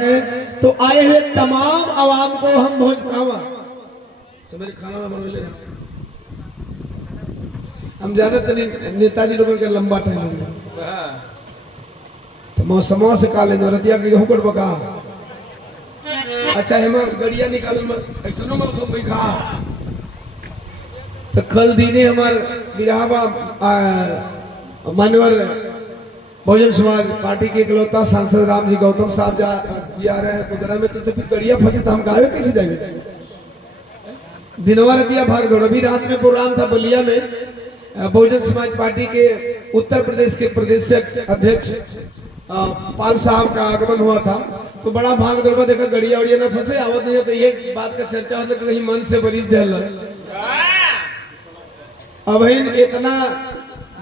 हैं। तो आए हुए तमाम आवाम को हम भोज सवेरे खाना ना बनले हम जाने तनी नेताजी लोगन के लंबा टाइम हो गया तो मौसमवा से काले रतिया के हुकड़ बका अच्छा हम गड़िया निकाल ऐसनो मौसम में खा तो कल दिने हमार बिरहावा मानवर बहुजन समाज पार्टी के इकलौता सांसद राम जी गौतम साहब जी आ रहे हैं कुदरा में तो फिर गड़िया फंसे तो हम गावे कैसे जाएंगे दिनवा रतिया भाग दौड़। अभी रात में प्रोग्राम था बलिया में बहुजन समाज पार्टी के उत्तर प्रदेश के प्रदेश अध्यक्ष पाल साहब का आगमन हुआ था तो बड़ा भाग दौड़वा देखा गड़िया उड़िया ना फंसे आवत नहीं तो ये बात का चर्चा होता कि कहीं मन से बरिश दे अब इतना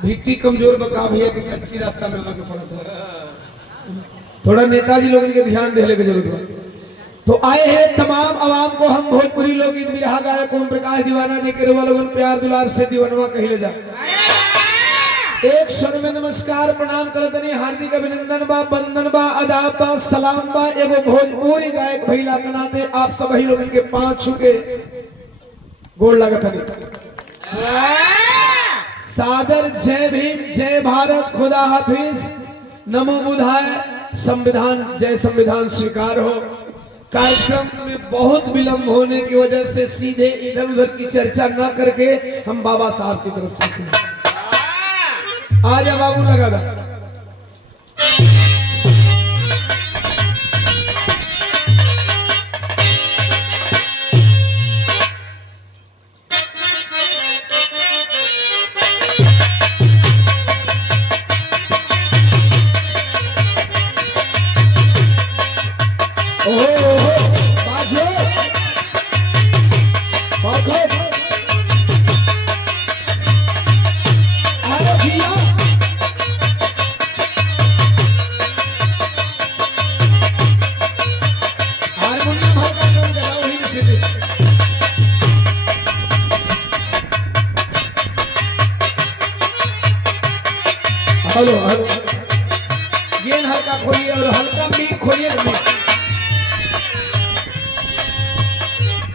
भिट्टी कमजोर बका भैया कि अच्छी रास्ता में आगे पड़ा था थोड़ा नेताजी लोगों के ध्यान देने की जरूरत है। तो आए हैं तमाम आवाम को हम भोजपुरी लोकगीत बिरहा गायक ओम प्रकाश दीवाना जी के लोगन प्यार दुलार से दीवनवा कहले जा एक स्वर में नमस्कार प्रणाम करतनी हार्दिक अभिनंदन बा वंदन बा आदाब बा सलाम बा एगो भोजपुरी गायक भइला के नाते आप सब ही लोगन के पांव छू के गोड़ लागत सादर जय भीम जय भारत खुदा हाफिज नमो बुधाय संविधान जय संविधान स्वीकार हो। कार्यक्रम में बहुत विलंब होने की वजह से सीधे इधर उधर की चर्चा न करके हम बाबा साहब की तरफ चलते हैं। आजा बाबू लगा था हेलो हेलो गेंद हल्का खोलिए और हल्का मीट खोलिए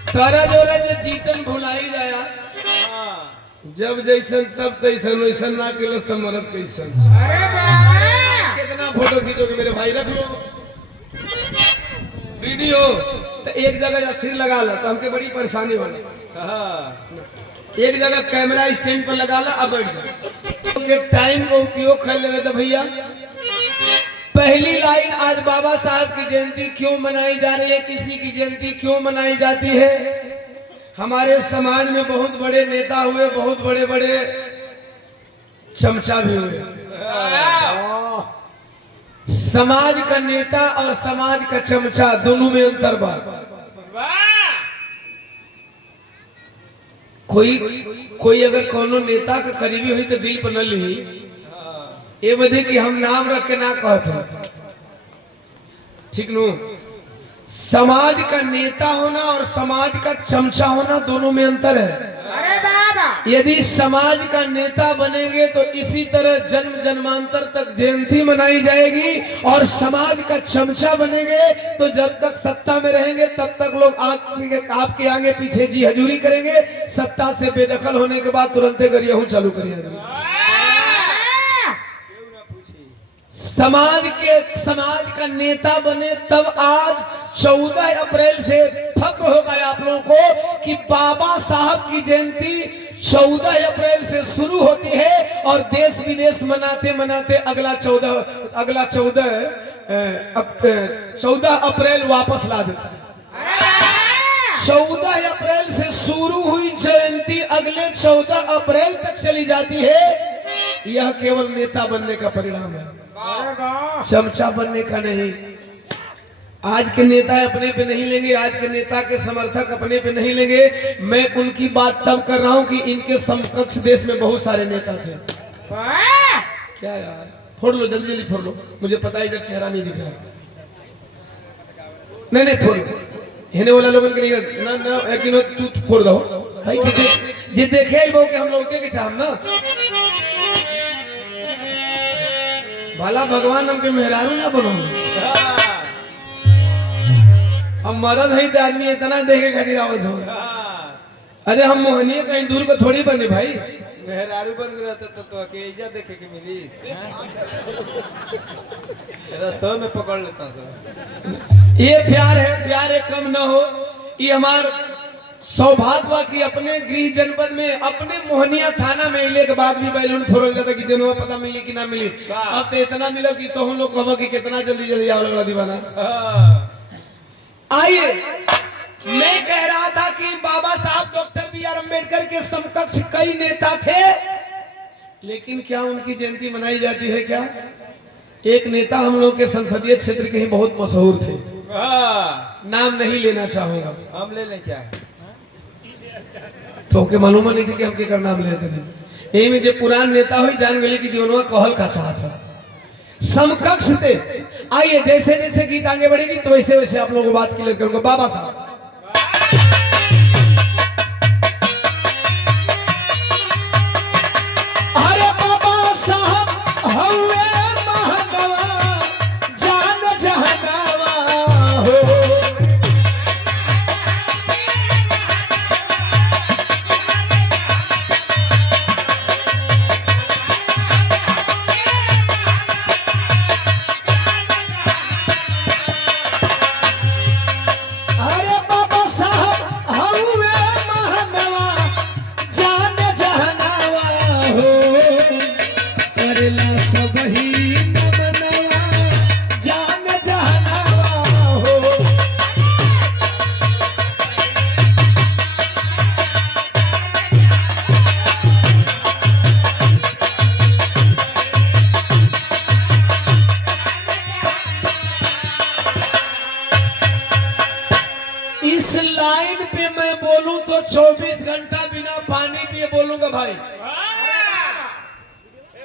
तारा जोरा जो जीतन भुलाई जाया जब जैसन सब तैसन वैसन ना केलस तो मरद कैसन। कितना फोटो खींचोगे मेरे भाई रख लो वीडियो तो एक जगह स्थिर लगा लो तो हमके बड़ी परेशानी वाली एक जगह कैमरा स्टैंड पर लगा लो अब के टाइम को उपयोग कर ले तो भैया पहली लाइन आज बाबा साहब की जयंती क्यों मनाई जा रही है किसी की जयंती क्यों मनाई जाती है। हमारे समाज में बहुत बड़े नेता हुए बहुत बड़े बड़े चमचा भी हुए। समाज का नेता और समाज का चमचा दोनों में अंतर बा। कोई अगर कोनो नेता का करीबी हुई तो दिल पर न ली ये बदे कि हम नाम रख के ना कहते ठीक नो। समाज का नेता होना और समाज का चमचा होना दोनों में अंतर है। अरे बाबा यदि समाज का नेता बनेंगे तो इसी तरह जन्म जन्मांतर तक जयंती मनाई जाएगी और समाज का चमचा बनेंगे तो जब तक सत्ता में रहेंगे तब तक लोग आपके आगे पीछे जी हजूरी करेंगे। सत्ता से बेदखल होने के बाद तुरंत गरियाहू चालू करिए। समाज का नेता बने तब आज 14 अप्रैल से फक्र होगा आप लोगों को कि बाबा साहब की जयंती 14 अप्रैल से शुरू होती है और देश विदेश मनाते मनाते अगला 14 अप्रैल वापस ला देता है। 14 अप्रैल से शुरू हुई जयंती अगले 14 अप्रैल तक चली जाती है। यह केवल नेता बनने का परिणाम है चमचा बनने का नहीं। आज के नेता अपने पे नहीं लेंगे आज के नेता के समर्थक अपने पे नहीं लेंगे। मैं उनकी बात तब कर रहा हूं कि इनके समकक्ष देश में बहुत सारे नेता थे। क्या यार फोड़ लो जल्दी जल्दी फोड़ लो मुझे पता है इधर चेहरा नहीं दिख रहा। नहीं फोड़ हेने वाला लोगन के नहीं ना ना लेकिन तू फोड़ दो भाई जे देखे वो के हम लोग के चाहम ना भला भगवान हमके मेहरारू ना बनो। हम मरद है तो आदमी इतना देखे खातिर आवत हो। अरे हम मोहनिया कहीं दूर को थोड़ी बने भाई। मेहरारू बन गया तो अकेला देखे के मिली रास्ते में पकड़ लेता हूँ। ये प्यार है, प्यार एक कम ना हो। ये हमार सौभाग्य की अपने गृह जनपद में अपने मोहनिया थाना में इले के बाद भी बैलून फोड़ल जाता कि दिनों पता मिली कि ना मिली। अब तो इतना मिला कि तो हम लोग कहो कि कितना जल्दी जल्दी आओ लगला दीवाना। आइए, मैं कह रहा था कि बाबा साहब डॉक्टर बी आर अम्बेडकर के समकक्ष कई नेता थे, लेकिन क्या उनकी जयंती मनाई जाती है क्या? एक नेता हम लोग के संसदीय क्षेत्र के ही बहुत मशहूर थे, नाम नहीं लेना चाहूंगा। हम ले लें क्या? तो के मालूम नहीं कि हम के नाम लेते थे। यही में जो पुरान नेता हुई जान गली की दीवनवा कहल का चाहता समकक्ष थे। आइए, जैसे जैसे गीत आगे बढ़ेगी तो वैसे वैसे आप लोगों को बात क्लियर करूंगा। बाबा साहब इस लाइन पे मैं बोलूं तो 24 घंटा बिना पानी पिए बोलूंगा भाई।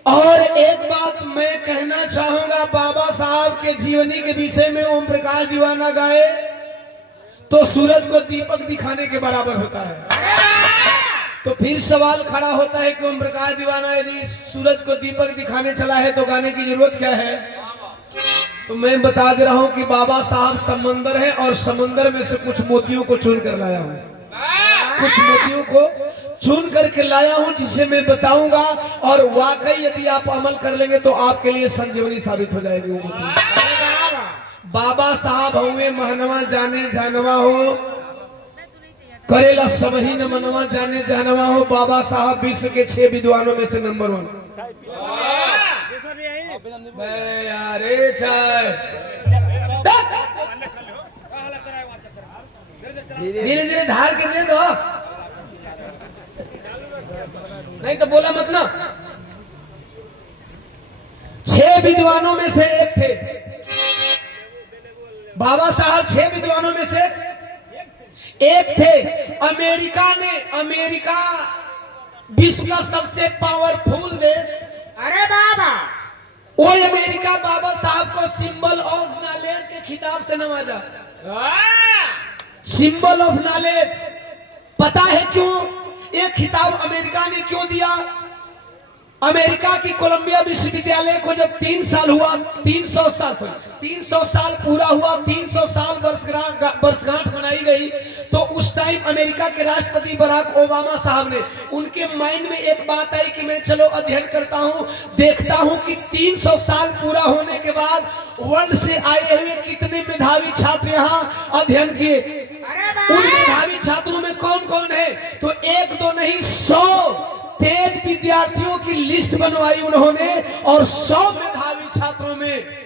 और एक बात मैं कहना चाहूंगा, बाबा साहब के जीवनी के विषय में ओम प्रकाश दीवाना गाए तो सूरज को दीपक दिखाने के बराबर होता है। तो फिर सवाल खड़ा होता है कि ओम प्रकाश दीवाना यदि सूरज को दीपक दिखाने चला है तो गाने की जरूरत क्या है? तो मैं बता दे रहा हूं कि बाबा साहब समंदर है और समंदर में से कुछ मोतियों को चुन कर लाया हूं, कुछ मोतियों को चुन करके लाया हूं जिसे मैं बताऊंगा। और वाकई यदि आप अमल कर लेंगे तो आपके लिए संजीवनी साबित हो जाएगी वो मोती। बाबा साहब हुए महनवा जाने जानवा हो, करेला सबही न मनवा जाने जानवा हो। बाबा साहब विश्व के 6 विद्वानों में से नंबर 1। धीरे धीरे ढाल के दे दो, नहीं तो बोला मत ना। 6 विद्वानों में से एक थे बाबा साहब, 6 विद्वानों में से एक थे। अमेरिका विश्व का सबसे पावरफुल देश। अरे बाबा, वो अमेरिका बाबा साहब को सिंबल ऑफ नॉलेज के खिताब से नवाजा। सिंबल ऑफ नॉलेज, पता है क्यों ये खिताब अमेरिका ने क्यों दिया? अमेरिका की कोलंबिया विश्वविद्यालय को जब 3 साल हुआ, 300 साल पूरा हुआ, 300 साल वर्षगांठ मनाई गई, तो उस टाइम अमेरिका के राष्ट्रपति बराक ओबामा साहब ने, उनके माइंड में एक बात आई कि मैं चलो अध्ययन करता हूं, देखता हूं कि 300 साल पूरा होने के बाद वर्ल्ड से आए हुए कितने मेधावी छात्र यहाँ अध्ययन किए। उन मेधावी छात्रों में कौन कौन है? तो 1-2 नहीं 100 तेज विद्यार्थियों की लिस्ट बनवाई उन्होंने। और 100 मेधावी छात्रों में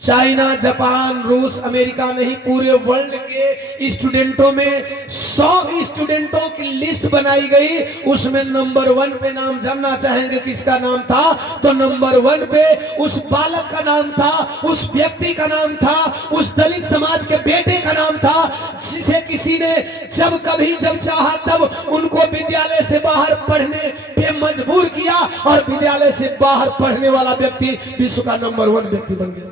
चाइना, जापान, रूस, अमेरिका नहीं, पूरे वर्ल्ड के स्टूडेंटों में 100 स्टूडेंटों की लिस्ट बनाई गई। उसमें नंबर 1 पे नाम जानना चाहेंगे किसका नाम था? तो नंबर 1 पे उस बालक का नाम था, उस व्यक्ति का नाम था, उस दलित समाज के बेटे का नाम था, जिसे किसी ने जब कभी जब चाहा तब उनको विद्यालय से बाहर पढ़ने पे मजबूर किया और विद्यालय से बाहर पढ़ने वाला व्यक्ति विश्व का नंबर 1 व्यक्ति बन गया।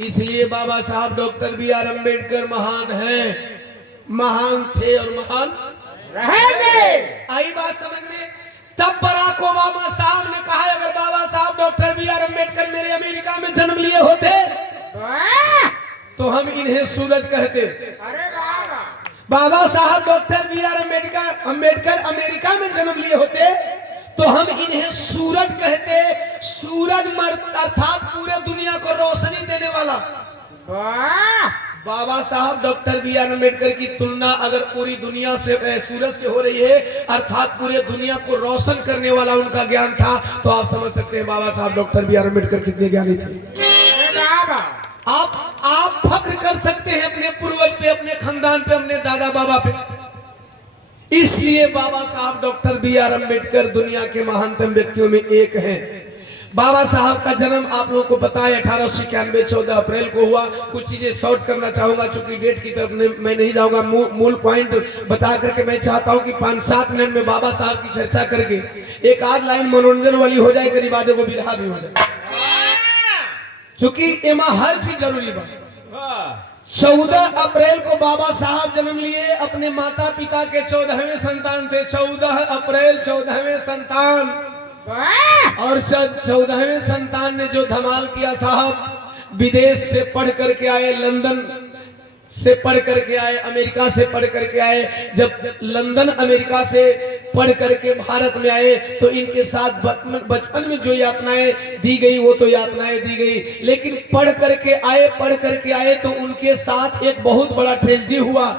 इसलिए बाबा साहब डॉक्टर बी आर अम्बेडकर महान हैं, महान थे और महान रहेंगे। आई बात समझ में? तब बराक ओबामा साहब ने कहा अगर बाबा साहब डॉक्टर बी आर अम्बेडकर मेरे अमेरिका में जन्म लिए होते तो हम इन्हें सूरज कहते। अरे बाबा Babasaheb doctor B R Ambedkar America में जन्म लिए होते तो हम इन्हें सूरज कहते। सूरज अर्थात पूरे दुनिया को रोशनी देने वाला। वाह बाबा साहब डॉक्टर बी आर अम्बेडकर की तुलना अगर पूरी दुनिया से सूरज से हो रही है, अर्थात पूरे दुनिया को रोशन करने वाला उनका ज्ञान था, तो आप समझ सकते हैं बाबा साहब डॉक्टर बी आर अम्बेडकर कितने ज्ञानी थे। अरे बाबा आप फख्र कर सकते हैं अपने पूर्वज पे, अपने खानदान पे, अपने दादा बाबा पे। इसलिए बाबा साहब डॉक्टर बी आर अम्बेडकर दुनिया के महानतम व्यक्तियों में एक हैं। बाबा साहब का जन्म आप लोगों को पता है 1891 14 अप्रैल को हुआ। कुछ चीजें शॉर्ट करना चाहूंगा क्योंकि डेट की तरफ मैं नहीं जाऊंगा। मूल पॉइंट बता करके मैं चाहता हूं कि 5-7 मिनट में बाबा साहब की चर्चा करके एक आध लाइन मनोरंजन वाली हो जाए, करीब आधे को बिरहा भी हो जाए, क्योंकि एमा हर चीज जरूरी बा। 14 अप्रैल को बाबा साहब जन्म लिए। अपने माता पिता के 14वें संतान थे। 14 अप्रैल 14वें संतान। और 14वें संतान ने जो धमाल किया साहब, विदेश से पढ़ करके आए, लंदन से पढ़ करके आए, अमेरिका से पढ़ करके आए। जब लंदन अमेरिका से पढ़ करके भारत में आए तो इनके साथ बचपन में जो यातनाएं दी गई वो तो यातनाएं दी गई, लेकिन पढ़ करके आए तो उनके साथ एक बहुत बड़ा ट्रेजेडी हुआ।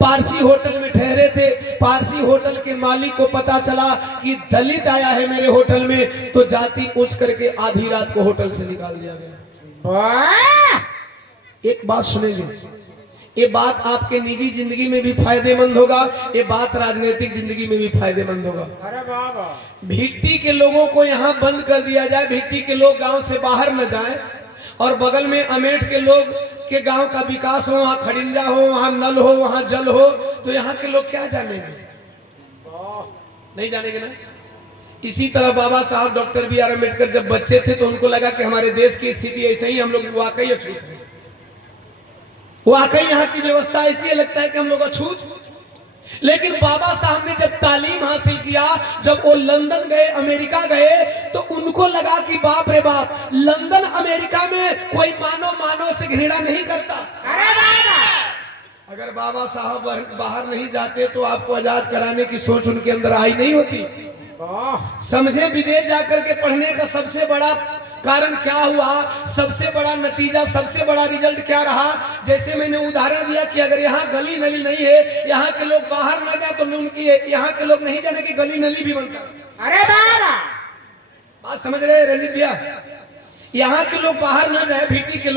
पारसी होटल में ठहरे थे। पारसी होटल के मालिक को पता चला कि दलित आया है मेरे होटल में, तो जाति पूछ करके आधी रात को होटल से निकाल दिया गया। एक बात सुनेंगे, ये बात आपके निजी जिंदगी में भी फायदेमंद होगा, ये बात राजनीतिक जिंदगी में भी फायदेमंद होगा। अरे बाबा भिट्टी के लोगों को यहाँ बंद कर दिया जाए, भिट्टी के लोग गांव से बाहर न जाएं, और बगल में अमेठ के लोग के गांव का विकास हो, वहां खड़िंजा हो, वहां नल हो, वहां जल हो, तो यहाँ के लोग क्या जानेंगे? नहीं जानेंगे ना। इसी तरह बाबा साहब डॉक्टर बी आर अम्बेडकर जब बच्चे थे तो उनको लगा कि हमारे देश की स्थिति ऐसे ही, हम लोग वाकई अछूत हैं, वाकई यहाँ की व्यवस्था ऐसी है, लगता है कि हम लोग अछूत। लेकिन बाबा साहब ने जब तालीम हासिल किया, जब वो लंदन गए, अमेरिका गए, तो उनको लगा कि बाप रे बाप, लंदन अमेरिका में कोई मानव से घृणा नहीं करता। अरे बाबा अगर बाबा साहब बाहर नहीं जाते तो आपको आजाद कराने की सोच उनके अंदर आई नहीं होती। समझे, विदेश जाकर के पढ़ने का सबसे बड़ा कारण क्या हुआ, सबसे बड़ा नतीजा, सबसे बड़ा रिजल्ट क्या रहा? जैसे मैंने उदाहरण दिया कि अगर यहाँ गली नली नहीं है, यहाँ के लोग बाहर ना जाए तो उनकी यहाँ के लोग नहीं जाने की गली नली भी बनता। अरे बाबा बात समझ रहे रंजीत भैया? यहाँ के लोग बाहर ना जाए, भिट्टी के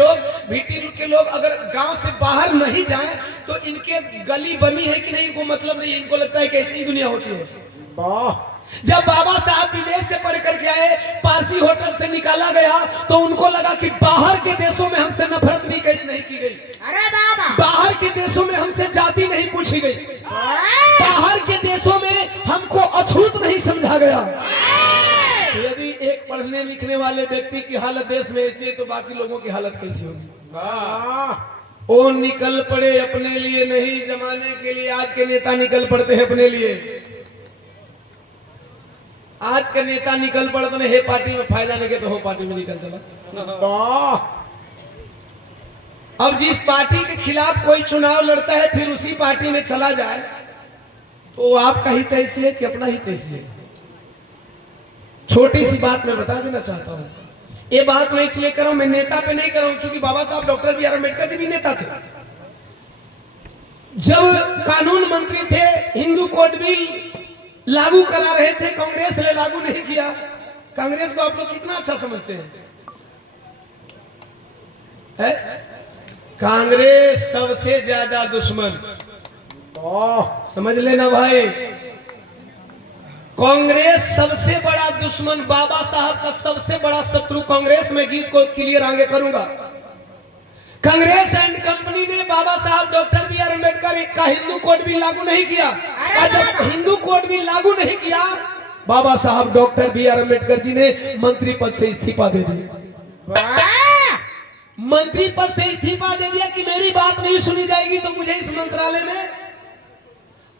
लोग अगर गांव से बाहर नहीं जाए तो इनके गली बनी है कि नहीं इनको मतलब नहीं, इनको लगता है कि ऐसी ही दुनिया होती है। जब बाबा साहब विदेश से पढ़ करके आए, पारसी होटल से निकाला गया, तो उनको लगा कि बाहर के देशों में हमसे नफरत नहीं की गई। अरे बाबा बाहर के देशों में हमसे जाति नहीं पूछी गई, बाहर के देशों में हमको अछूत नहीं समझा गया। यदि एक पढ़ने लिखने वाले व्यक्ति की हालत देश में ऐसी है तो बाकी लोगों की हालत कैसी होगी? वो निकल पड़े अपने लिए नहीं, जमाने के लिए। आज के नेता निकल पड़ते हैं अपने लिए। आज के नेता निकल पड़ते हैं, हे पार्टी में फायदा नहीं के तो हो पार्टी में निकल चला। अब जिस पार्टी के खिलाफ कोई चुनाव लड़ता है फिर उसी पार्टी में चला जाए तो आपका हित ऐसी है कि अपना हित ऐसी है। छोटी सी बात मैं बता देना चाहता हूँ, ये बात मैं इसलिए कर रहा हूं, मैं नेता पे नहीं कर रहा हूं, क्योंकि बाबा साहब doctor B R Ambedkar ji भी नेता थे। जब कानून मंत्री थे, हिंदू कोड बिल लागू करा रहे थे, कांग्रेस ने लागू नहीं किया। कांग्रेस को आप लोग कितना अच्छा समझते हैं? है? कांग्रेस सबसे ज्यादा दुश्मन, समझ लेना भाई, कांग्रेस सबसे बड़ा दुश्मन, बाबा साहब का सबसे बड़ा शत्रु कांग्रेस। मैं गीत को क्लियर आगे करूंगा। कांग्रेस एंड कंपनी ने बाबा साहब डॉक्टर बी आर अम्बेडकर का हिंदू कोड बिल लागू नहीं किया, और जब हिंदू कोड बिल लागू नहीं किया, बाबा साहब doctor B R Ambedkar ji ने मंत्री पद से इस्तीफा दे दिया। मंत्री पद से इस्तीफा दे दिया कि मेरी बात नहीं सुनी जाएगी तो मुझे इस मंत्रालय में।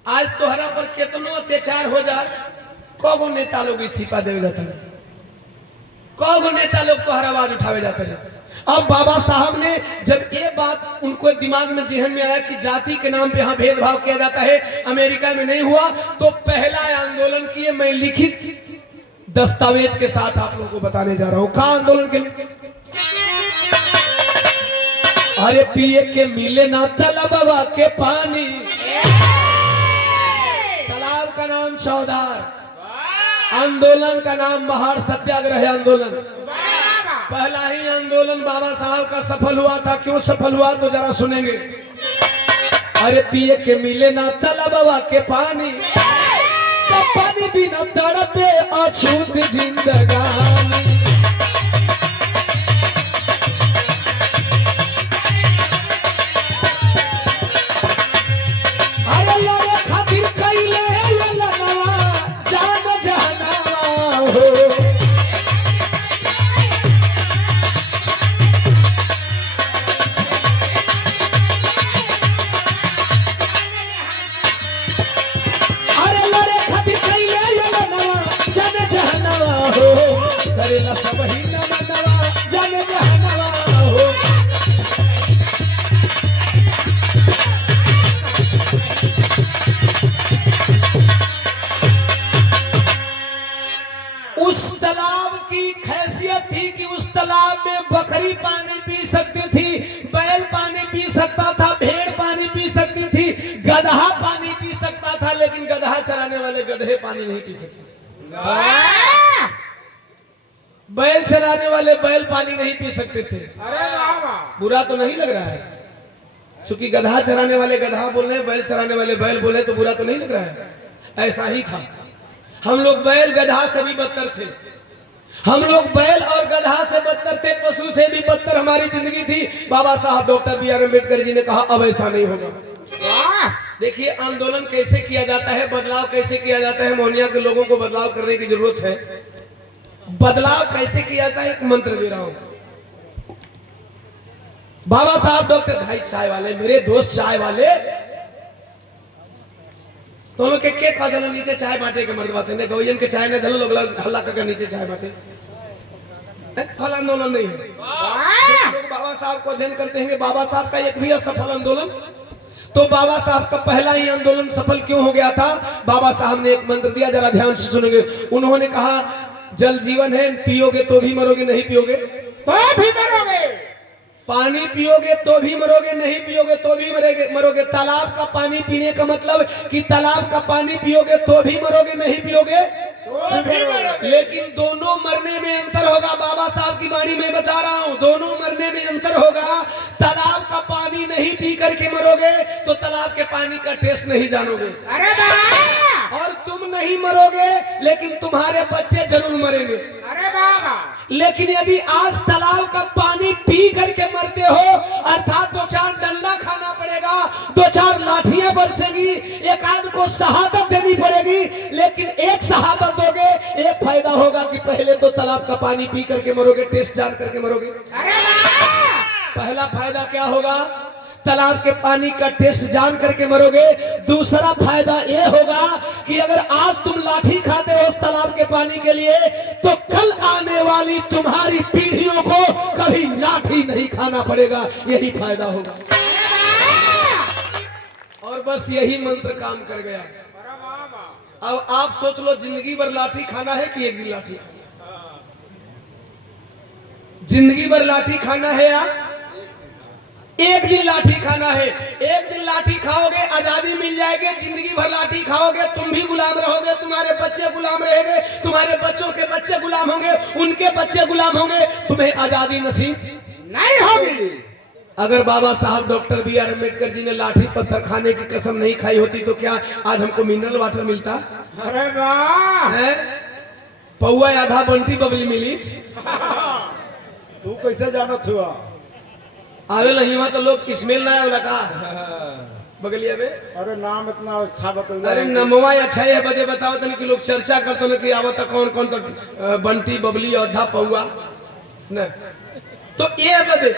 आज तोहरा पर कितनो अत्याचार हो जाए, कौगो नेता लोग इस्तीफा देवे जाते हैं, कौगो नेता लोग तोहरा आवाज उठावे जाते हैं। अब बाबा साहब ने जब ये बात दिमाग में जहन में आया कि जाति के नाम पे यहाँ भेदभाव किया जाता है, अमेरिका में नहीं हुआ, तो पहला आंदोलन किए। मैं लिखित दस्तावेज के साथ आप लोगों को बताने जा रहा हूँ। कहा आंदोलन के लिए? अरे पिए के मिले ना तालाबवा के पानी, तालाब का नाम चौधार, आंदोलन का मां महार सत्याग्रह आंदोलन। पहला ही आंदोलन बाबा साहब का सफल हुआ था। क्यों सफल हुआ तो जरा सुनेंगे। अरे पिए के मिले ना तालाबवा के पानी, तो पानी बिना तड़पे अछूत जिंदगानी। अरे लड़े खातिर कइले ललनवा जान जहनवा हो। करेला सब ही नवा जन जहनवा हो। उस तालाब की खैसियत थी कि उस तालाब में बकरी पानी पी सकती थी, बैल पानी पी सकता था, भेड़ पानी पी सकती थी, गधा पानी पी सकता था, लेकिन गधा चराने वाले गधे पानी नहीं पी सकते। बैल चलाने वाले बैल पानी नहीं पी सकते थे। अरे वाह, बुरा तो नहीं लग रहा है? क्योंकि गधा चराने वाले गधा बोल रहे, बैल चराने वाले बैल बोले, तो बुरा तो नहीं लग रहा है? ऐसा ही था। हम लोग बैल गधा से भी बदतर थे। हम लोग बैल और गधा से बदतर थे, पशु से भी बदतर हमारी जिंदगी थी। बाबा साहब doctor B R Ambedkar ji ने कहा अब ऐसा नहीं होगा। देखिए आंदोलन कैसे किया जाता है, बदलाव कैसे किया जाता है। मोहनिया के लोगों को बदलाव करने की जरूरत है। बदलाव कैसे किया जाता है, एक मंत्र दे रहा हूं। बाबा साहब डॉक्टर भाई चाय वाले, मेरे दोस्त चाय वाले, तो लोग के कह दल नीचे चाय बांटे के मर्द बातें ने गवैयन के चाय ने दल लोग हल्ला करके नीचे चाय बांटे। फल आंदोलन नहीं है। लोग बाबा साहब को अध्ययन करते हैं कि बाबा साहब का एक भी असफल आंदोलन, तो बाबा साहब का पहला ही आंदोलन सफल क्यों हो गया था? बाबा साहब ने एक मंत्र दिया, जरा ध्यान से सुनेंगे। उन्होंने कहा जल जीवन है, पियोगे तो भी मरोगे, नहीं पियोगे तो भी मरोगे। पानी पियोगे तो भी मरोगे, नहीं पियोगे तो भी मरोगे। तालाब का पानी पीने का मतलब कि तालाब का पानी पियोगे तो भी मरोगे, नहीं पियोगे तो भी मरोगे। लेकिन दोनों मरने में अंतर होगा। बाबा साहब की वाणी में बता रहा हूं, दोनों मरने में अंतर होगा। तालाब का पानी नहीं पी करके मरोगे तो तालाब के पानी का टेस्ट नहीं जानोगे। अरे वाह, और तुम नहीं मरोगे लेकिन तुम्हारे बच्चे जरूर मरेंगे। अरे वाह। लेकिन यदि आज तालाब का पानी पी करके मरते हो, अर्थात 2-4 डंडा खाना पड़ेगा, 2-4 लाठियां बरसेगी, एक आध को शहादत देनी पड़ेगी, लेकिन एक शहादत दोगे, एक फायदा होगा कि पहले तो तालाब का पानी पी करके मरोगे, टेस्ट जान करके मरोगे। अरे वाह, पहला फायदा क्या होगा? तालाब के पानी का टेस्ट जान करके मरोगे। दूसरा फायदा यह होगा कि अगर आज तुम लाठी खाते हो उस तालाब के पानी के लिए, तो कल आने वाली तुम्हारी पीढ़ियों को कभी लाठी नहीं खाना पड़ेगा। यही फायदा होगा। और बस यही मंत्र काम कर गया। अब आप सोच लो, जिंदगी भर लाठी खाना है कि एक दिन लाठी खाना? जिंदगी भर लाठी खाना है या एक दिन लाठी खाना है? एक दिन लाठी खाओगे आजादी मिल जाएगी, जिंदगी भर लाठी खाओगे तुम भी गुलाम रहोगे, तुम्हारे बच्चे गुलाम रहेंगे, तुम्हारे बच्चों के बच्चे गुलाम होंगे, उनके बच्चे गुलाम होंगे, तुम्हें आजादी नसीब नहीं होगी। अगर बाबा साहब doctor B R Ambedkar ji ने लाठी पत्थर खाने की कसम नहीं खाई होती तो क्या आज हमको मिनरल वाटर मिलता? अरे वाह, है पौआ आधा बंटी बबली मिली। तू कैसे जानत हुआ? आवे नहीं वहां तो लोग स्मेल ना आवे लगा बगलिया में। अरे नाम इतना अच्छा बता। अरे नमवा अच्छा है बदे बताओ तन कि लोग चर्चा करते न कि आवता कौन कौन तो बंटी बबली औधा पौआ न, तो ये बदे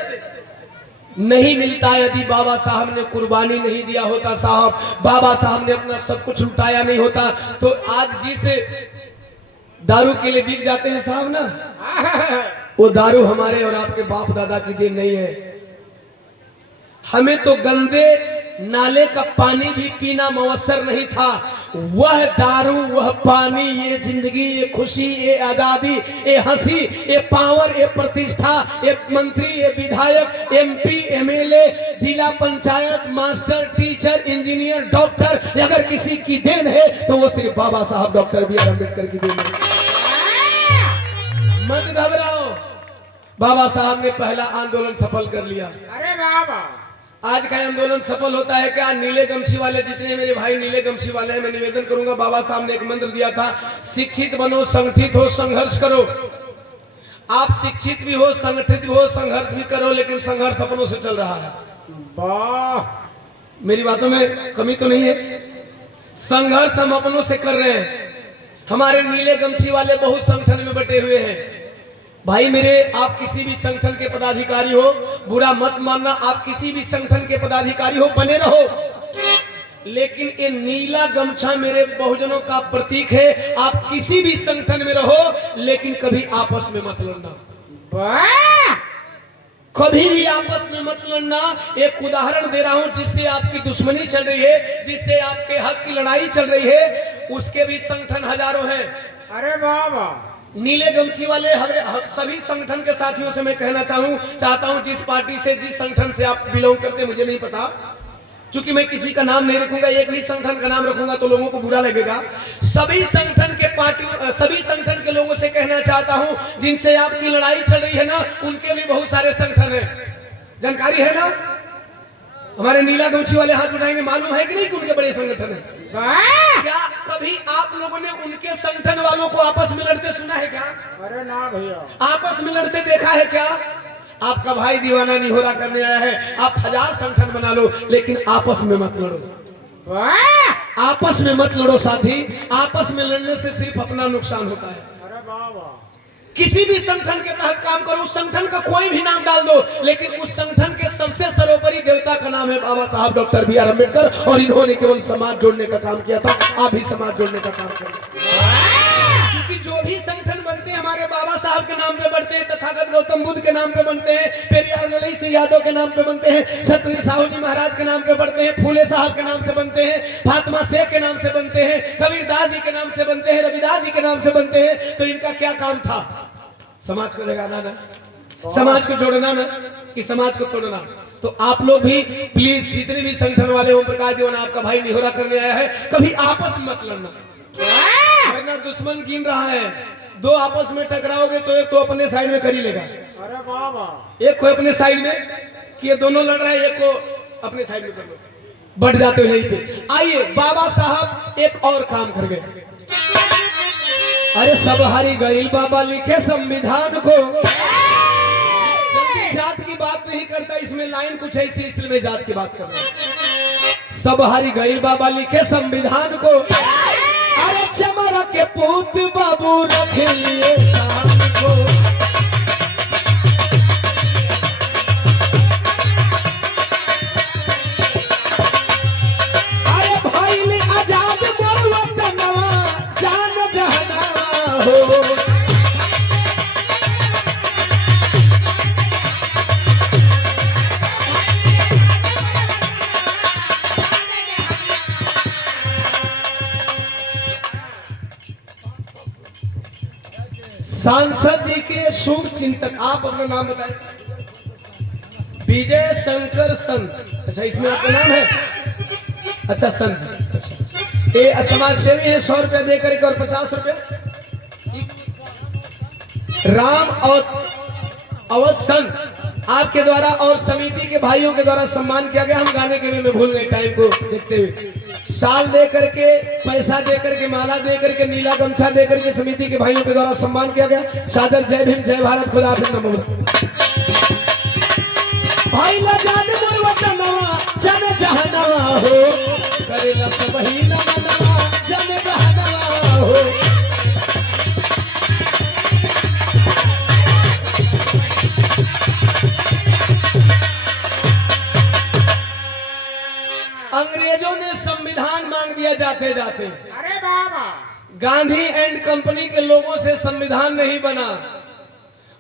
नहीं मिलता। यदि बाबा साहब ने कुर्बानी नहीं दिया होता, साहब बाबा साहब ने अपना सब कुछ लुटाया नहीं होता, तो आज जिसे दारू के लिए बिक जाते हैं साहब ना, वो दारू हमारे और आपके बाप दादा की देन नहीं है। हमें तो गंदे नाले का पानी भी पीना मवसर नहीं था। वह दारू, वह पानी, ये जिंदगी, ये खुशी, ये आजादी, ये हंसी, ये पावर, ये प्रतिष्ठा, ये मंत्री, ये विधायक, एमपी, एमएलए, जिला panchayat, master, teacher, engineer, doctor, अगर किसी की देन है तो वो सिर्फ बाबा साहब डॉक्टर B.R. अम्बेडकर की देन है। मत घबराओ, बाबा साहब ने पहला आंदोलन सफल कर लिया। अरे बाबा, आज का आंदोलन सफल होता है क्या? नीले गमछी वाले, जितने मेरे भाई नीले गमछी वाले हैं, मैं निवेदन करूंगा, बाबा साहब ने एक मंत्र दिया था, शिक्षित बनो, संगठित हो, संघर्ष करो। आप शिक्षित भी हो, संगठित भी हो, संघर्ष भी करो, लेकिन संघर्ष अपनों से चल रहा है। वाह, मेरी बातों में कमी तो नहीं है? संघर्ष हम अपनों से कर रहे हैं। हमारे नीले गमछी वाले बहुत संगठन में बटे हुए हैं। भाई मेरे, आप किसी भी संगठन के पदाधिकारी हो, बुरा मत मानना, आप किसी भी संगठन के पदाधिकारी हो, बने रहो, लेकिन ये नीला गमछा मेरे बहुजनों का प्रतीक है। आप किसी भी संगठन में रहो, लेकिन कभी आपस में मत लड़ना, वाह, कभी भी आपस में मत लड़ना। एक उदाहरण दे रहा हूं, जिससे आपकी दुश्मनी चल रही है, जिससे आपके हक की लड़ाई चल रही है, उसके भी संगठन हजारों हैं। अरे बाबा, नीले गमछी वाले सभी संगठन के साथियों से मैं कहना चाहता हूं, जिस पार्टी से, जिस संगठन से आप बिलोंग करते हैं मुझे नहीं पता, क्योंकि मैं किसी का नाम नहीं रखूंगा, एक भी संगठन का नाम रखूंगा तो लोगों को बुरा लगेगा। सभी संगठन के पार्टियों, सभी संगठन के लोगों से कहना चाहता हूं, जिनसे आपकी लड़ाई चल रही है ना, उनके भी बहुत सारे संगठन है, जानकारी है ना? हमारे नीला गमछी वाले हाथ उठाएंगे, मालूम है कि नहीं कि उनके बड़े संगठन है? क्या कभी आप लोगों ने उनके संगठन वालों को आपस में लड़ते सुना है क्या? अरे ना भैया, आपस में लड़ते देखा है क्या? आपका भाई दीवाना निहोरा करने आया है, आप 1000 संगठन बना लो, लेकिन आपस में मत लड़ो। वाह, आपस में मत लड़ो साथी, आपस में लड़ने से सिर्फ अपना नुकसान होता है। अरे बाबा, किसी भी संगठन के तहत काम करो, उस संगठन का कोई भी नाम डाल दो, लेकिन उस संगठन के सबसे सर्वोपरि देवता का नाम है बाबा साहब डॉक्टर B.R. अम्बेडकर, और इन्होंने केवल समाज जोड़ने का काम किया था। आप भी समाज जोड़ने का काम करें, क्योंकि जो भी संगठन बनते हैं हमारे बाबा साहब के नाम पे बनते हैं, तथागत गौतम बुद्ध के नाम पे बनते हैं, पेरियार ललई सिंह यादव के नाम पे बनते हैं, सतगुरु साहू जी महाराज के नाम पे बनते हैं, फूले साहब के नाम से बनते हैं, फातिमा शेख के नाम से बनते हैं, कबीरदास जी के नाम से बनते हैं, रविदास जी के नाम से बनते हैं। तो इनका क्या काम था? समाज को जगाना ना, समाज को जोड़ना ना, कि समाज को तोड़ना। तो आप लोग भी प्लीज, जितने भी संगठन वाले ओम प्रकाश दीवाना आपका भाई निहोरा करने आया है, कभी आपस में मत लड़ना, वरना दुश्मन गिन रहा है। दो आपस में टकराओगे तो एक तो अपने साइड में कर ही लेगा। अरे बाबा, एक को अपने साइड में, कि ये दोनों लड़ रहा है, एक को अपने साइड में कर लो, बढ़ जाते हो यहीं पे। आइए, बाबा साहब एक और काम कर गए। अरे सब हारी गईल बाबा लिखे संविधान को, जल्दी जात की बात नहीं करता, इसमें लाइन कुछ ऐसी, इसलिए मैं जात की बात कर रहा हूं। सब हारी गईल बाबा लिखे संविधान को, अरे चमरा के पूत बाबू रख लिए शान को। अरे भाई ने आजाद मोर वतनवा, जान जहानावा हो। सांसद जी के शुभ चिंतक, आप अपना नाम बताएं। विजय शंकर संत, अच्छा इसमें आपका नाम है? अच्छा संत, अच्छा। ये समाज सेवी है, 100 रुपया देकर एक और 50 रुपया। राम और अवध संत आपके द्वारा और समिति के भाइयों के द्वारा सम्मान किया गया। हम गाने के में भूल गए टाइम को देखते हुए। साल दे करके, पैसा दे करके, माला दे करके, नीला गमछा दे करके समिति के भाइयों के द्वारा सम्मान किया गया। सादर जय भीम, जय भारत, खुदा हाफिज़, नमो। भाई ला जान मोर वतनवा, जन जहानवा हो, करेला सब ही नमनवा, जन जहानवा हो। अंग्रेजों ने संविधान मांग दिया जाते जाते। अरे बाबा, गांधी एंड कंपनी के लोगों से संविधान नहीं बना,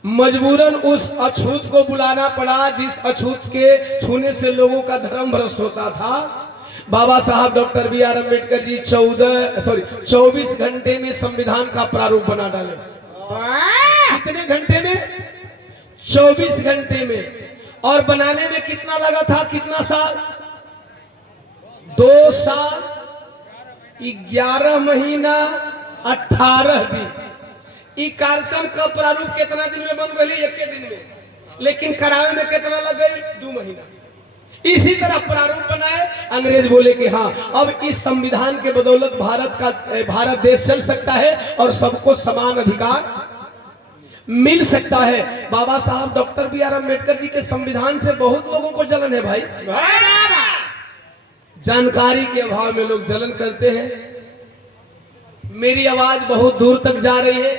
मजबूरन उस अछूत को बुलाना पड़ा जिस अछूत के छूने से लोगों का धर्म भ्रष्ट होता था। बाबा साहब doctor B R Ambedkar ji 24 घंटे में संविधान का प्रारूप बना डाले। कितने घंटे में? 24 घंटे में। और बनाने में कितना लगा था? कितना साल? 2 साल 11 महीना 18 दिन। ई कार्यक्रम का प्रारूप कितना दिन में बन गई? 1 दिन में। लेकिन करावे में कितना लग गई? 2 महीना। इसी तरह प्रारूप बनाए। अंग्रेज बोले कि हाँ, अब इस संविधान के बदौलत भारत देश चल सकता है और सबको समान अधिकार मिल सकता है। बाबा साहब doctor B R Ambedkar ji के संविधान से बहुत लोगों को जलन है भाई। जानकारी के अभाव में लोग जलन करते हैं। मेरी आवाज बहुत दूर तक जा रही है।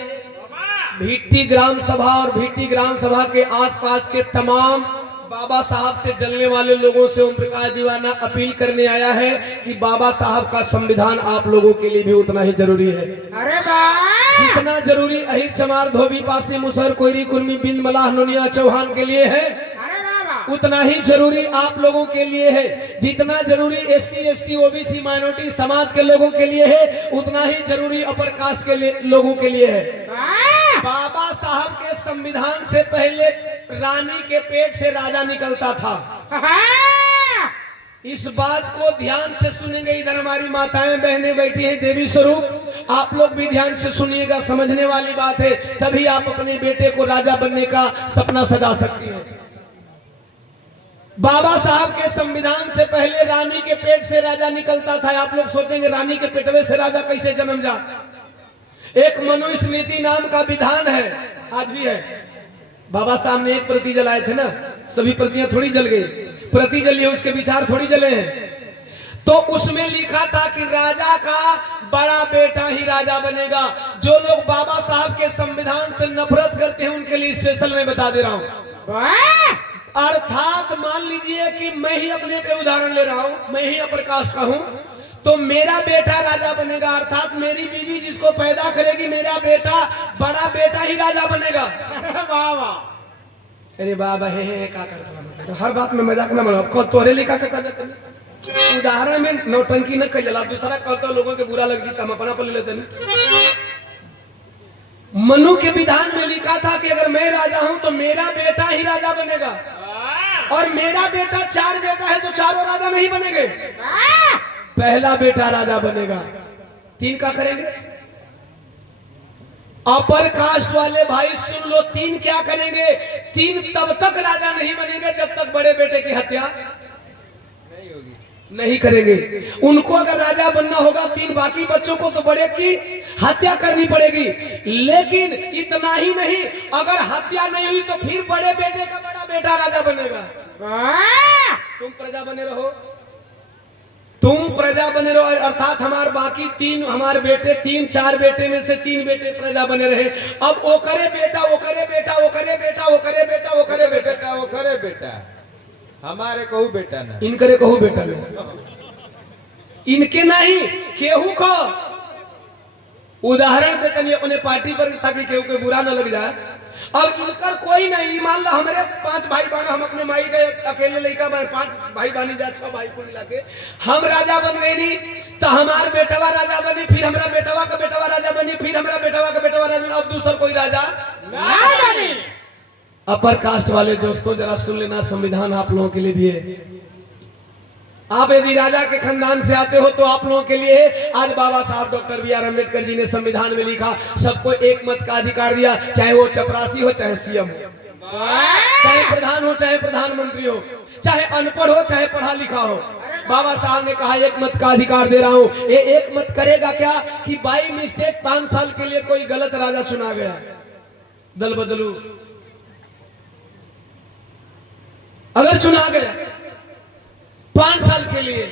भीटी ग्राम सभा और भीटी ग्राम सभा के आसपास के तमाम बाबा साहब से जलने वाले लोगों से ओम प्रकाश दीवाना अपील करने आया है कि बाबा साहब का संविधान आप लोगों के लिए भी उतना ही जरूरी है। अरे वाह! जितना जरूरी अहिर चमार धोबी पासी मुसहर कोयरी कुर्मी बिंद मलाह नोनिया चौहान के लिए है, अरे वाह! उतना ही जरूरी आप लोगों के लिए है। जितना जरूरी SC ST OBC माइनॉरिटी समाज के लोगों के लिए है, उतना ही जरूरी अपर कास्ट के लोगों के लिए है। बाबा साहब के संविधान से पहले रानी के पेट से राजा निकलता था। इस बात को ध्यान से सुनेंगे। इधर हमारी माताएं बहनें बैठी हैं देवी स्वरूप, आप लोग भी ध्यान से सुनिएगा। समझने वाली बात है, तभी आप अपने बेटे को राजा बनने का सपना सजा सकती हैं। बाबा साहब के संविधान से पहले रानी के पेट से राजा निकलता था। आप लोग सोचेंगे रानी के पेटवे से राजा कैसे जन्म जा? एक मनुस्मृति नाम का विधान है, आज भी है। बाबा साहब ने एक प्रति जलाए थे ना, सभी प्रतियां थोड़ी जल गई, प्रति जली है, उसके विचार थोड़ी जले हैं। तो उसमें लिखा था कि राजा का बड़ा बेटा ही राजा बनेगा। जो लोग बाबा साहब के संविधान से नफरत करते हैं उनके लिए स्पेशल मैं बता दे रहा हूं। अर्थात मान लीजिए कि मैं ही अपने पे उदाहरण ले रहा हूं, मैं ही अपर कास्ट का हूं, तो मेरा बेटा राजा बनेगा। अर्थात मेरी बीवी जिसको पैदा करेगी, मेरा बेटा बड़ा बेटा ही राजा बनेगा। अरे बाबा हे का करता, हर बात में मजाक न बनाओ। तोरे लिखा के कर देते, उदाहरण में नौटंकी न कर जला। दूसरा कहते लोगों के बुरा लग गई, हम अपना पर ले लेते। मनु के विधान में लिखा था कि अगर मैं राजा हूं तो मेरा बेटा ही राजा बनेगा, और मेरा बेटा 4 बेटा है तो चारों राजा नहीं बनेंगे, पहला बेटा राजा बनेगा। 3 का करेंगे? अपर कास्ट वाले भाई सुन लो, 3 क्या करेंगे? 3 तब तक राजा नहीं बनेंगे जब तक बड़े बेटे की हत्या नहीं होगी, नहीं करेंगे। उनको अगर राजा बनना होगा, 3 बाकी बच्चों को तो बड़े की हत्या करनी पड़ेगी। लेकिन इतना ही नहीं, अगर हत्या नहीं हुई तो फिर बड़े बेटे का बड़ा बेटा राजा बनेगा। तुम प्रजा बने रहो, तुम प्रजा बने रहो। अर्थात हमारे बाकी 3 हमारे बेटे 3-4 बेटे में से 3 बेटे प्रजा बने रहे। अब ओकरे बेटा ओकरे बेटा ओकरे बेटा ओकरे बेटा ओकरे बेटा ओकरे बेटा, हमारे कहू बेटा ना, इनकरे कहू बेटा नहीं, इनके नहीं, केहू को उदाहरण देते नहीं अपने पार्टी पर, ताकि केहू के बुरा न लग जाए। अब इनकर कोई नहीं। मान लो हमारे 5 भाई बना, हम अपने माई गए अकेले लड़का 5 भाई बनी जा, 6 भाई को मिला के हम राजा बन गए नहीं, तो हमार बेटवा राजा बनी, फिर हमारा बेटवा का बेटवा राजा बनी, फिर हमारा बेटवा का बेटवा राजा बनी। अब दूसरा कोई राजा नहीं बनी। अपर कास्ट वाले दोस्तों जरा सुन लेना, संविधान आप लोगों के लिए भी है। आप यदि राजा के खानदान से आते हो तो आप लोगों के लिए है। आज बाबा साहब doctor B R Ambedkar ji ने संविधान में लिखा, सबको एक मत का अधिकार दिया, चाहे वो चपरासी हो, चाहे CM हो, चाहे प्रधान हो, चाहे प्रधानमंत्री हो, चाहे अनपढ़ हो, चाहे पढ़ा लिखा हो। बाबा साहब ने कहा एक मत का अधिकार दे रहा हूं। ये एक मत करेगा क्या कि बाई मिस्टेक 5 साल के लिए कोई गलत राजा चुना गया, दल बदलू अगर चुना गया 5 साल के लिए,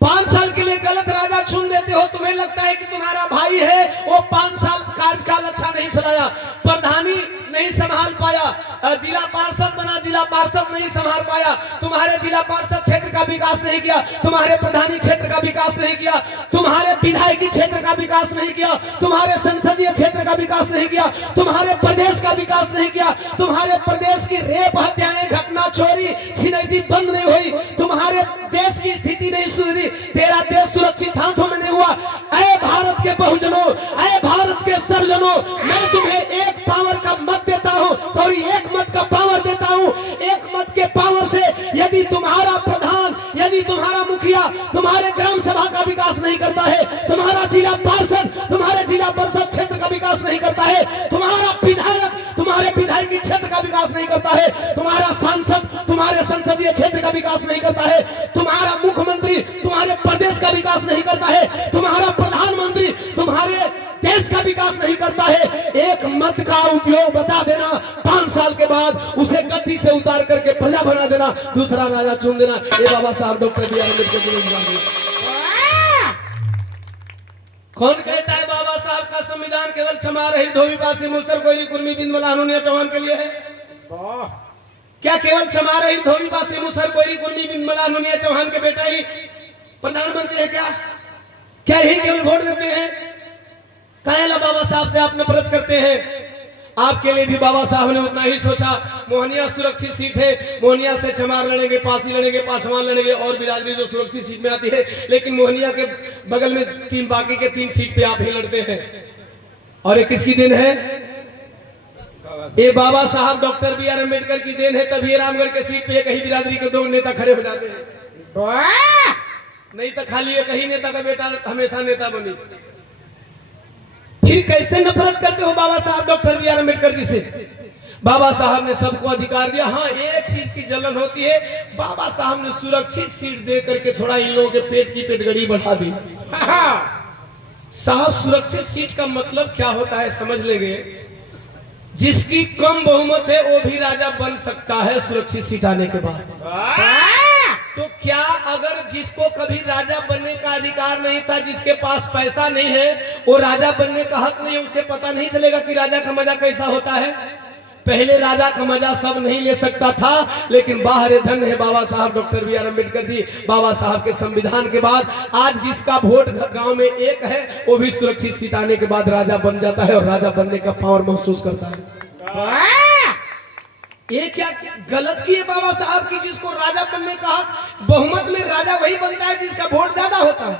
5 साल के लिए गलत राजा चुन देते हो, तुम्हें लगता है कि तुम्हारा भाई है, वो 5 साल कार्यकाल अच्छा नहीं चलाया, प्रधानी नहीं संभाल पाया, जिला पार्षद बना, जिला पार्षद नहीं संभाल पाया, तुम्हारे जिला पार्षद क्षेत्र का विकास नहीं किया, तुम्हारे प्रधानी क्षेत्र का विकास नहीं किया, तुम्हारे विधायकी क्षेत्र का विकास नहीं किया, तुम्हारे संसदीय क्षेत्र का विकास नहीं किया, तुम्हारे प्रदेश का विकास नहीं किया, तुम्हारे प्रदेश की रेप हत्याएं घटना चोरी छिनैती बंद नहीं हुई, तुम्हारे देश की स्थिति नहीं सुधरी, तेरा देश सुरक्षित हाथों में नहीं हुआ। ऐ भारत के बहुजनों, ऐ भारत के सर्जनों, मैं तुम्हें एक पावर का मत देता हूं, सॉरी एक मत का पावर देता हूं। एक मत के पावर से यदि तुम्हारा प्रधान, यदि तुम्हारा मुखिया तुम्हारे ग्राम सभा का विकास नहीं करता है, तुम्हारा जिला पार्षद तुम्हारे जिला परिषद क्षेत्र का विकास नहीं करता है, तुम्हारा विधायक तुम्हारे विधायकी क्षेत्र का विकास नहीं करता है, तुम्हारा सांसद तुम्हारे संसदीय क्षेत्र का विकास नहीं करता है, तुम्हारा मुख्यमंत्री तुम्हारे प्रदेश का विकास नहीं करता है, तुम्हारा प्रधानमंत्री तुम्हारे देश का विकास नहीं करता है, एक मत का उपयोग बता देना, 5 साल के बाद उसे गद्दी से उतार करके प्रजा बना देना, दूसरा राजा चुन देना। ये बाबा साहब doctor B R Ambedkar ji ने। कौन कहता है बाबा साहब का संविधान केवल क्षमा रही धोबी पासी मुसर कोयली कुर्मी बिंदवला हनुनिया चौहान के लिए है? क्या केवल क्षमा रही धोबी पासी मुसर कोयली कुर्मी बिंदवला हनुनिया चौहान के बेटा ही प्रधानमंत्री है? क्या यही केवल वोट देते हैं? कायला बाबा साहब से आप नफरत करते हैं? आपके लिए भी बाबा साहब ने उतना ही सोचा। मोहनिया सुरक्षित सीट है, मोहनिया से चमार लड़ेंगे, पासी लड़ेंगे, पासवान लड़ेंगे और बिरादरी जो सुरक्षित सीट में आती है, लेकिन मोहनिया के बगल में 3 बाकी के 3 सीट पे आप ही लड़ते हैं। और ये किसकी देन है? ये बाबा साहब डॉक्टर बी आर अम्बेडकर की देन है। तभी रामगढ़ के सीट पे कहीं बिरादरी के 2 नेता खड़े हो जाते हैं, नहीं तो खाली एक ही नेता का बेटा हमेशा नेता बनी। फिर कैसे नफरत करते हो बाबा साहब doctor B R Ambedkar ji से? बाबा साहब ने सबको अधिकार दिया। हाँ, एक चीज की जलन होती है, बाबा साहब ने सुरक्षित सीट दे करके थोड़ा इन लोगों के पेट की पेटगड़ी बढ़ा दी। साहब सुरक्षित सीट का मतलब क्या होता है समझ लेंगे। जिसकी कम बहुमत है वो भी राजा बन सकता है सुरक्षित सीट आने के बाद। तो क्या अगर जिसको कभी राजा बनने का अधिकार नहीं था, जिसके पास पैसा नहीं है, वो राजा बनने का हक नहीं है, उसे पता नहीं चलेगा कि राजा का मजा कैसा होता है? पहले राजा का मजा सब नहीं ले सकता था, लेकिन बाहर धन है बाबा साहब doctor B R Ambedkar ji. बाबा साहब के संविधान के बाद आज जिसका वोट गांव में एक है, वो भी सुरक्षित सीट आने के बाद राजा बन जाता है और राजा बनने का पावर महसूस करता है। ये क्या गलत किए बाबा साहब की? जिसको राजा बनने का बहुमत में राजा वही बनता है जिसका वोट ज्यादा होता है,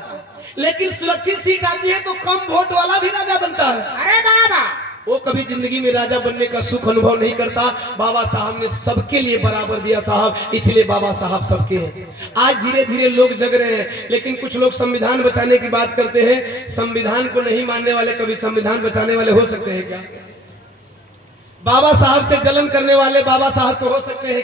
लेकिन सुरक्षित सीट आती है तो कम वोट वाला भी राजा बनता है। अरे बाबा, वो कभी जिंदगी में राजा बनने का सुख अनुभव नहीं करता। बाबा साहब ने सबके लिए बराबर दिया साहब, इसलिए बाबा साहब सबके हैं। आज धीरे धीरे लोग जग रहे हैं, लेकिन कुछ लोग संविधान बचाने की बात करते हैं। संविधान को नहीं मानने वाले कभी संविधान बचाने वाले हो सकते हैं क्या? बाबा साहब से जलन करने वाले बाबा साहब को हो सकते हैं?